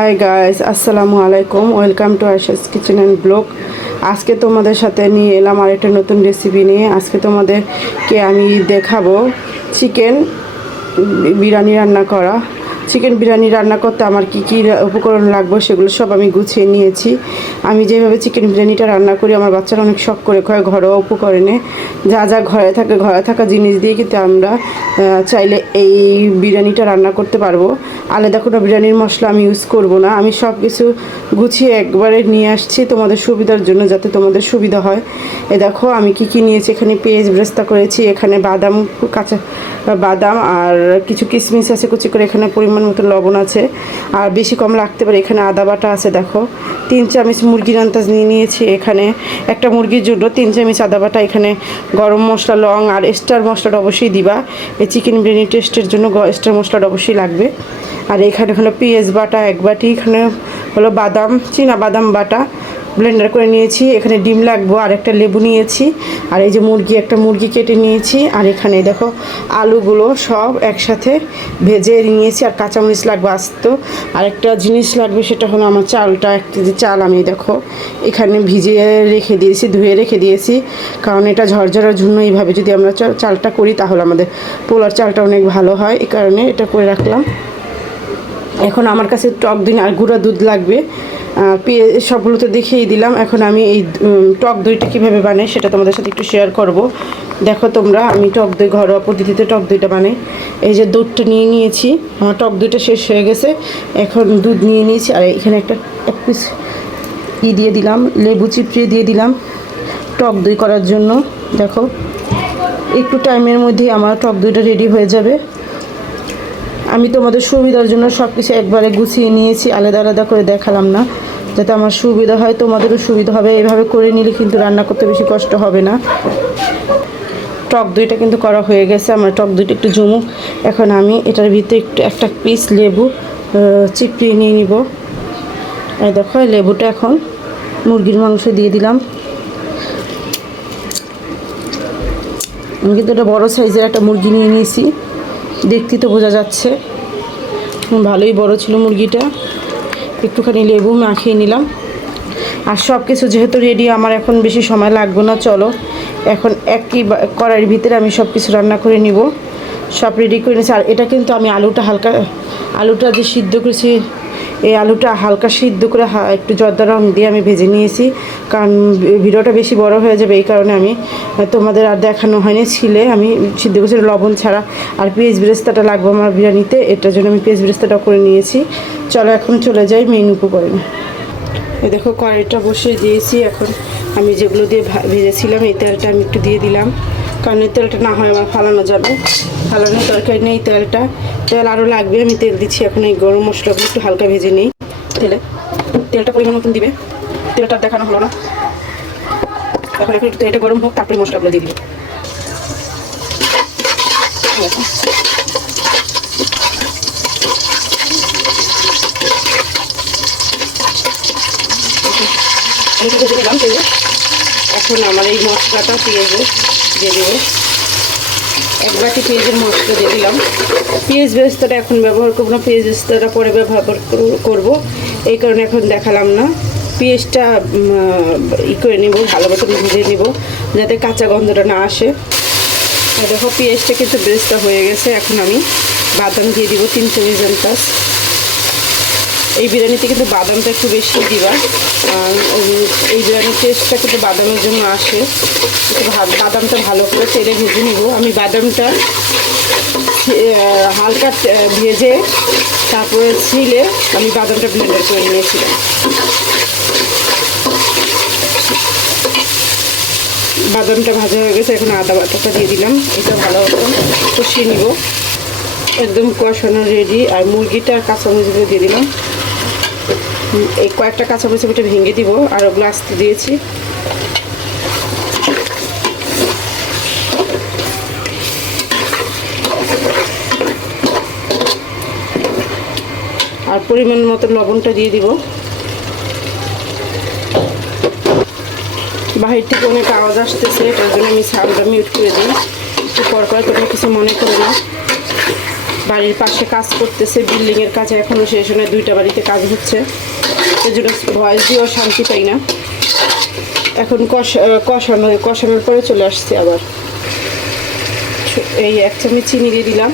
High guys আসসালামু আলাইকুম welcome to Asha's kitchen and blog আজকে তোমাদের সাথে নিয়ে এলাম আর একটা নতুন রেসিপি নিয়ে। আজকে তোমাদেরকে আমি দেখাবো চিকেন বিরিয়ানি রান্না করা। চিকেন বিরিয়ানি রান্না করতে আমার কি কি উপকরণ লাগবে সেগুলো সব আমি গুছিয়ে নিয়েছি। আমি যেভাবে চিকেন বিরিয়ানিটা রান্না করি, আমার বাচ্চারা অনেক শখ করে খায় ঘরোয়া উপকরণে। যা যা ঘরে থাকে, ঘরে থাকা জিনিস দিয়ে কিন্তু আমরা চাইলে এই বিরিয়ানিটা রান্না করতে পারব। আলাদা কোনো বিরিয়ানির মশলা আমি ইউজ করব না। আমি সব কিছু গুছিয়ে একবারে নিয়ে আসছি তোমাদের সুবিধার জন্য যাতে তোমাদের সুবিধা হয়। এ দেখো, আমি কি কি নিয়েছি, এখানে পেঁয়াজ ব্রেস্তা করেছি, এখানে বাদাম কাঁচা বাদাম আর কিছু কিশমিশ আছে, কুচি করে এখানে পরিমাণ মতো লবণ আছে। আর বেশি কম লাগতে পারে, এখানে আদা বাটা আছে, দেখো। তিন চামচ মুরগির আন্তাজ নিয়ে নিয়েছি এখানে। একটা মুরগির জন্য তিন চামচ আদা বাটা, এখানে গরম মশলা, লং আর স্টার মশলাটা অবশ্যই দিবা। এই চিকেন বিরিয়ানি টেস্টের জন্য স্টার মশলাটা অবশ্যই লাগবে। আর এখানে হলো পেঁয়াজ বাটা এক বাটি, এখানে হলো বাদাম, চীনা বাদাম বাটা। ব্লেন্ডার করে নিয়েছি, এখানে ডিম লাগবো আর একটা লেবু নিয়েছি, আর এই যে মুরগি, একটা মুরগি কেটে নিয়েছি, আর এখানে দেখো আলুগুলো সব একসাথে ভেজে নিয়েছি, আর কাঁচামরিচ লাগবে আস্ত। আর একটা জিনিস লাগবে, সেটা হলো আমার চালটা এক কেজি চাল আমি দেখো এখানে ভিজিয়ে রেখে দিয়েছি, ধুয়ে রেখে দিয়েছি, কারণ এটা ঝরঝরার জন্য এইভাবে যদি আমরা চালটা করি তাহলে আমাদের পোলার চালটা অনেক ভালো হয়, এই কারণে এটা করে রাখলাম। এখন আমার কাছে টক দিন আর গুঁড়া দুধ লাগবে সবগুলো তো দেখিয়ে দিলাম। এখন আমি এই টক দইটা কীভাবে বানাই সেটা তোমাদের সাথে একটু শেয়ার করব। দেখো তোমরা, আমি টক দই ঘরোয়া পদ্ধতিতে টক দইটা বানাই। এই যে দুধটা নিয়ে নিয়েছি। আমার টক দইটা শেষ হয়ে গেছে। এখন দুধ নিয়ে নিয়েছি। আর এখানে একটা, এক পিস ই দিয়ে দিলাম, লেবু চিপড়িয়ে দিয়ে দিলাম টক দই করার জন্য। দেখো, একটু টাইমের মধ্যেই আমার টক দইটা রেডি হয়ে যাবে। আমি তোমাদের সুবিধার জন্য সব কিছু একবারে গুছিয়ে নিয়েছি আলাদা আলাদা করে দেখালাম না। যাতে আমার সুবিধা হয় তোমাদেরও সুবিধা হবে। এভাবে করে নিলে কিন্তু রান্না করতে বেশি কষ্ট হবে না। টক দইটা কিন্তু করা হয়ে গেছে। আমার টক দইটা একটু জমুক এখন আমি এটার ভিতরে একটু একটা পিস লেবু আহ, চিপড়িয়ে নিয়ে নিব। এই দেখো লেবুটা এখন মুরগির মাংস দিয়ে দিলাম। আমি কিন্তু একটা বড়ো সাইজের একটা মুরগি নিয়ে নিয়েছি। দেখতে তো বোঝা যাচ্ছে। ভালোই বড় ছিল মুরগিটা। একটুখানি লেবু মাখিয়ে নিলাম। আর সব কিছু যেহেতু রেডি আমার এখন বেশি সময় লাগবে না, চলো। এখন একই কড়াইয়ের ভিতরে আমি সব কিছু রান্না করে নিব। সব রেডি করে নিয়েছি। আর এটা কিন্তু আমি আলুটা হালকা, আলুটা যে সিদ্ধ করেছি এই আলুটা হালকা সিদ্ধ করে একটু জর্দা রং দিয়ে আমি ভেজে নিয়েছি। কারণ ভিডিওটা বেশি বড় হয়ে যাবে এই কারণে আমি তোমাদের আর দেখানো হয়নি ছিলে। আমি সিদ্ধ করেছি লবণ ছাড়া। আর পেঁয়াজ বেরেস্তাটা লাগবে আমার বিরিয়ানিতে। এটার জন্য আমি পেঁয়াজ বেরেস্তাটা করে নিয়েছি। চলো এখন চলে যাই মেইন উপকরণে। দেখো কড়াইটা বসিয়ে দিয়েছি। এখন আমি যেগুলো দিয়ে ভেজেছিলাম, এই তেলটা আমি একটু দিয়ে দিলাম। কারণ এই তেলটা না হয় আমার ফালানো যাবে। ফালানোর তরকারি নেই তেলটা। তেল আরও লাগবে, আমি তেল দিচ্ছি এখন এই গরম মশলাগুলো একটু হালকা ভেজে নিই তেলে। তেলটা পরিমাণ মতন দিবে। তেলটা দেখানো হলো না। এখন এখন একটু তেলটা গরম হোক, তারপরে মশলাগুলো দিয়ে দিবে। আমি ভেজে দিলাম তেলে। এখন আমার এই মশলাটা পেঁয়াজে, দিয়ে দেবো। এক বাটি পেঁয়াজের মশলা দিয়ে দিলাম। পেঁয়াজ বেস্তাটা এখন ব্যবহার করব না, পেঁয়াজ বেস্তাটা পরে ব্যবহার কর- করব। এই কারণে এখন দেখালাম না। পেঁয়াজটা ই করে নেব, ভালো মতো ভেজে নেব, যাতে কাঁচা গন্ধটা না আসে। দেখো, পেঁয়াজটা কিন্তু বেস্টটা হয়ে গেছে। এখন আমি বাদাম দিয়ে দিব, তিন চামচ আন্তাজ এই বিরিয়ানিতে কিন্তু বাদামটা একটু বেশি দিবা। এই বিরিয়ানির টেস্টটা কিন্তু বাদামের জন্য আসে। বাদামটা ভালো করে তেলে ভেজে নিব। আমি বাদামটা হালকা ভেজে তারপরে ছিলে আমি বাদামটা ব্লেন্ডার করে নিয়েছিলাম। বাদামটা ভাজা হয়ে গেছে, এখন আদা বাটাটা দিয়ে দিলাম। এটা ভালো মতো কষিয়ে নিব। একদম কষানো রেডি আর মুরগিটা কাঁচামরিচগুলো দিয়ে দিলাম। এই কয়েকটা কাঁচামরিচ আমি একটু ভেঙে দিব, আর ওগুলো আস্তে দিয়েছি। আর পরিমাণ মতো লবণটা দিয়ে দিব। বাহির থেকে অনেক আওয়াজ আসতেছে এটার জন্য আমি সাউন্ডটা মিউট করে দিই। একটু পর পর তোমরা কিছু মনে করো না। বাড়ির পাশে কাজ করতেছে বিল্ডিংয়ের কাজে এখনও শেষ হয় দুইটা বাড়িতে কাজ হচ্ছে। এই জন্য ভয়েস দিয়েও শান্তি পাই না। এখন কষ কষানো, কষানোর পরে চলে আসছে আবার। এই এক চামচ চিনি দিয়ে দিলাম।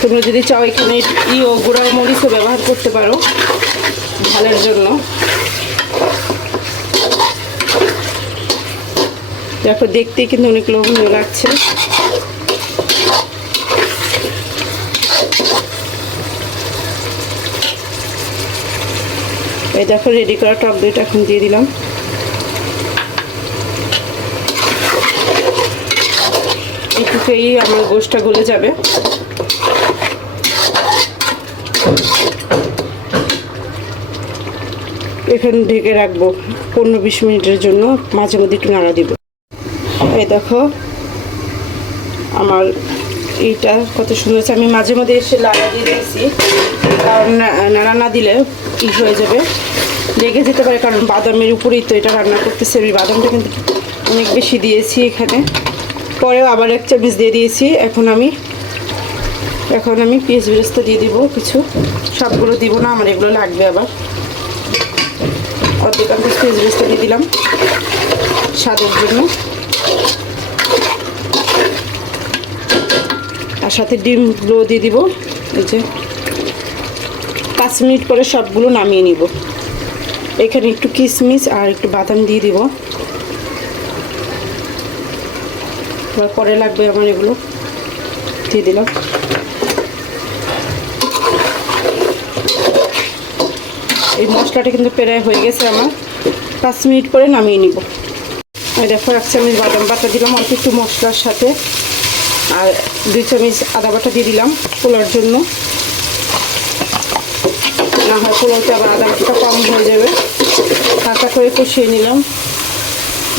তোমরা যদি চাও এখানে ইও, গুঁড়া মরিচও ব্যবহার করতে পারো ঝালের জন্য। দেখো, দেখতে কিন্তু অনেক লোভনীয় লাগছে। এই দেখো রেডি করা টক দইটা এখন দিয়ে দিলাম। একটুকেই আমার গোষ্ঠটা গলে যাবে। এখানে ঢেকে রাখব পনেরো বিশ মিনিটের জন্য, মাঝে মধ্যে একটু নাড়া দিব। এই দেখো, আমার এইটা কত সুন্দর হচ্ছে আমি মাঝে মধ্যে এসে নাড়া দিয়ে দিয়েছি। কারণ নাড়া না দিলে ই হয়ে যাবে। লেগে যেতে পারে, কারণ বাদামের উপরেই তো এটা রান্না করতেছি আমি। বাদামটা কিন্তু অনেক বেশি দিয়েছি এখানে। পরেও আবার এক চামচ দিয়ে দিয়েছি। এখন আমি এখন আমি পেঁয়াজ বেরেস্তা দিয়ে দিব কিছু। সবগুলো দিব না, আমার এগুলো লাগবে আবার। অর্ধেক আমি পেঁয়াজ বেরেস্তা দিয়ে দিলাম। স্বাদের জন্য। সাথে ডিমগুলো দিয়ে দিব। এই যে। পাঁচ মিনিট পরে সবগুলো নামিয়ে নিব। এখানে একটু কিশমিশ আর একটু বাদাম দিয়ে দিব। এবার পরে লাগবে আমার এগুলো। দিয়ে দিলাম। এই মশলাটা কিন্তু প্রায় হয়ে গেছে আমার। পাঁচ মিনিট পরে নামিয়ে নিব। দেখো এক চামচ বাদাম বাটা। দিলাম অল্প একটু মশলার সাথে। আর দুই চামচ আদা বাটা দিয়ে দিলাম পোলার জন্য। না হয় পোলাওতে আবার আদা বাটা কম হয়ে যাবে। হালকা করে কষিয়ে নিলাম।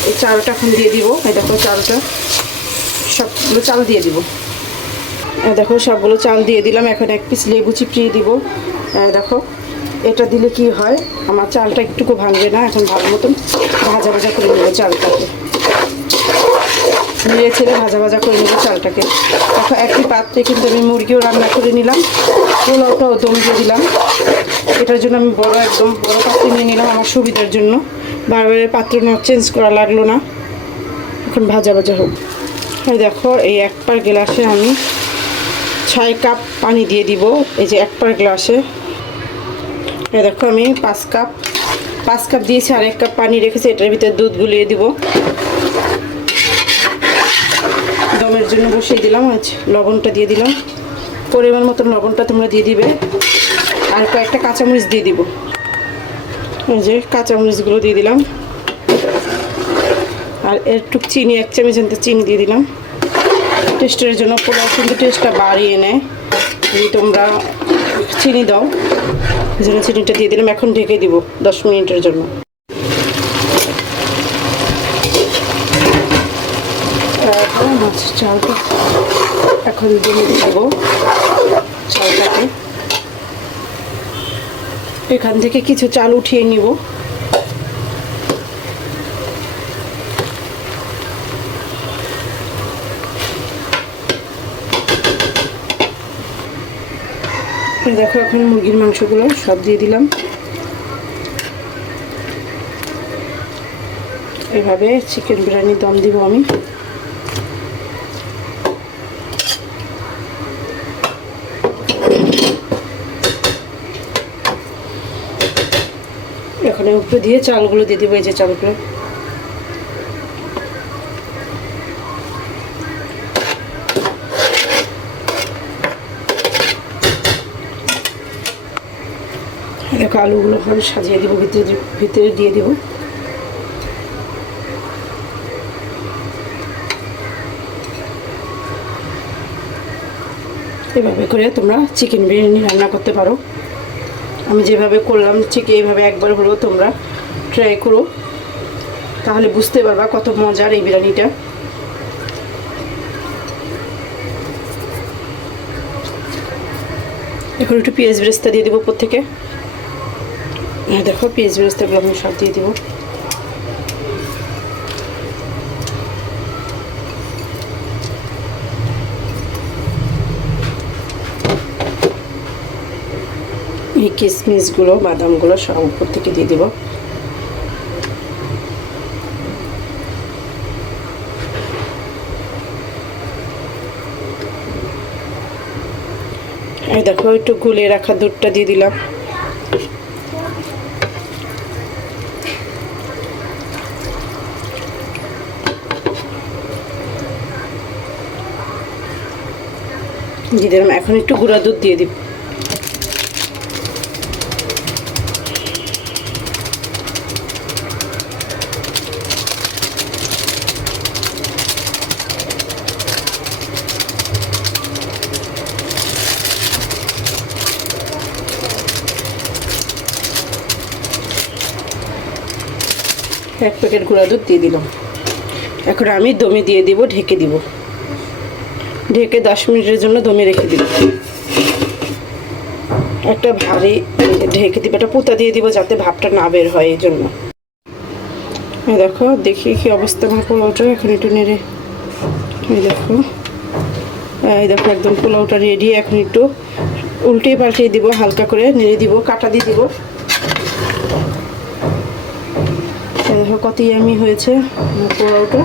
এই চালটা এখন দিয়ে দিব। এই দেখো চালটা। সবগুলো চাল দিয়ে দিব। দেখো সবগুলো চাল দিয়ে দিলাম। এখন এক পিস লেবু চিপড়িয়ে দিব। দেখো, এটা দিলে কি হয়? আমার চালটা একটুকু ভাঙবে না। এখন ভালো মতন ভাজা ভাজা করে নেব চালটাকে। নিয়ে ছেড়ে ভাজা ভাজা করে নেব চালটাকে। দেখো, একটি পাত্রে কিন্তু আমি মুরগিও রান্না করে নিলাম, পোলাওটাও দম দিয়ে দিলাম। এটার জন্য আমি বড় একদম বড় পাত্রে নিয়ে নিলাম আমার সুবিধার জন্য। বারবার পাত্র না, চেঞ্জ করা লাগল না। এখন ভাজা ভাজা হোক। এই দেখো, এই এক পার গ্লাসে আমি ছয় কাপ পানি দিয়ে দিব, এই যে এক পার গ্লাসে। এই দেখো, আমি পাঁচ কাপ পাঁচ কাপ দিয়েছি, আর এক কাপ পানি রেখেছি, এটার ভিতরে দুধ গুলিয়ে দিব। জন্য বসিয়ে দিলাম, আজ লবণটা দিয়ে দিলাম। পরিমাণ মতন লবণটা তোমরা দিয়ে দিবে। আর কয়েকটা কাঁচামরিচ দিয়ে দিব। এই যে কাঁচামরিচগুলো দিয়ে দিলাম। আর একটু চিনি, এক চামচ চিনি দিয়ে দিলাম। টেস্টের জন্য পোলাও কিন্তু টেস্টটা বাড়িয়ে নেয়। যদি তোমরা চিনি দাও জন্য চিনিটা দিয়ে দিলাম। এখন ঢেকে দিব দশ মিনিটের জন্য। এখন মাছের চালটা এখন দিয়ে দেবো। চালটাকে। এখান থেকে কিছু চাল উঠিয়ে নিব। দেখো এখন মুরগির মাংসগুলো সব দিয়ে দিলাম। এভাবে চিকেন বিরিয়ানি দম দিব আমি। উপরে দিয়ে চালগুলো দিয়ে দিব, এই যে চালগুলো। দেখো আলুগুলো ভাবে সাজিয়ে দেবো, ভিতরে ভিতরে দিয়ে দেবো। এভাবে করে তোমরা চিকেন বিরিয়ানি রান্না করতে পারো। আমি যেভাবে করলাম, ঠিক এইভাবে একবার হলেও তোমরা ট্রাই করো। তাহলে বুঝতে পারবা কত মজার এই বিরিয়ানিটা। এখন একটু পেঁয়াজ বেরেস্তা দিয়ে দেবো প্রত্যেকে হ্যাঁ দেখো পেঁয়াজ বেরেস্তাগুলো আমি সব দিয়ে দেবো। এই কিশমিশগুলো বাদামগুলো সব উপর থেকে দিয়ে দিব। এই দেখো, একটু গুলিয়ে রাখা দুধটা দিয়ে দিলাম। দিয়ে দিলাম। এখন একটু গুঁড়া দুধ দিয়ে দিব। এক প্যাকেট গুঁড়া দুধ দিয়ে দিলাম। এখন আমি দমে দিয়ে দিব, ঢেকে দিব। ঢেকে দশ মিনিটের জন্য দমে রেখে দিব। একটা ভারী ঢেকে দিব, একটা পুঁতা দিয়ে দিব যাতে ভাবটা না বের হয় এই জন্য। দেখো, দেখি কি অবস্থা আমার পোলাওটা, এখন একটু নেড়ে। এই দেখো। এই দেখো, একদম পোলাওটা রেডি এখন একটু উল্টে পাল্টিয়ে দিব, হালকা করে নেড়ে দিব, কাটা দিয়ে দিব এই দেখো কত ইয়ামি হয়েছে পোলাওটা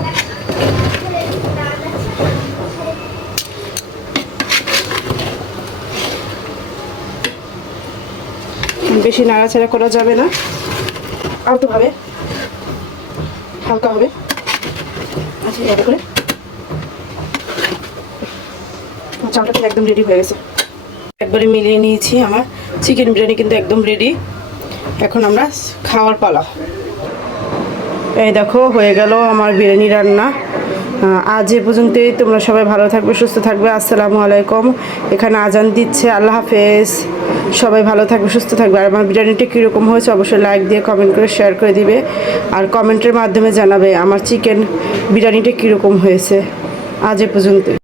বেশি নাড়াচাড়া করা যাবে না। আলতো ভাবে হালকা হবে। আচ্ছা এভাবে করে। চালটা কিন্তু একদম রেডি হয়ে গেছে। একবারে মিলিয়ে নিয়েছি আমার। চিকেন বিরিয়ানি কিন্তু একদম রেডি এখন আমরা খাওয়ার পালা। এই দেখো, হয়ে গেল আমার বিরিয়ানি রান্না। আজ এ পর্যন্তই, তোমরা সবাই ভালো থাকবে, সুস্থ থাকবে, আসসালামু আলাইকুম। এখানে আজান দিচ্ছে, আল্লাহ হাফেজ। সবাই ভালো থাকবে, সুস্থ থাকবে। আর আমার বিরিয়ানিটা কীরকম হয়েছে, অবশ্যই লাইক দিয়ে কমেন্ট করে শেয়ার করে দিবে। আর কমেন্টের মাধ্যমে জানাবে আমার চিকেন বিরিয়ানিটা কীরকম হয়েছে। আজ এ পর্যন্তই।